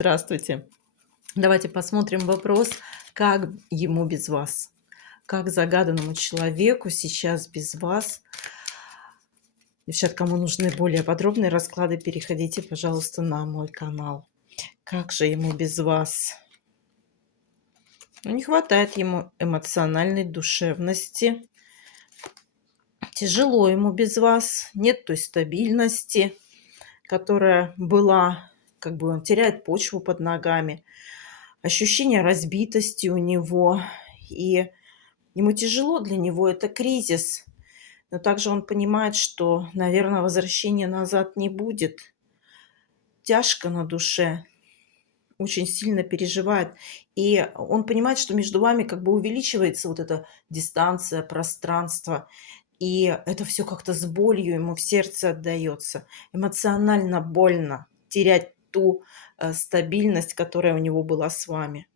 Здравствуйте. Давайте посмотрим вопрос, как ему без вас? Как загаданному человеку сейчас без вас? Девчат, кому нужны более подробные расклады, переходите, пожалуйста, на мой канал. Как же ему без вас? Ну, не хватает ему эмоциональной душевности. Тяжело ему без вас. Нет той стабильности, которая была. Как бы он теряет почву под ногами. Ощущение разбитости у него. И ему тяжело, для него это кризис. Но также он понимает, что, наверное, возвращения назад не будет. Тяжко на душе, очень сильно переживает. И он понимает, что между вами как бы увеличивается вот эта дистанция, пространство. И это все как-то с болью ему в сердце отдается. Эмоционально больно терять ту стабильность, которая у него была с вами.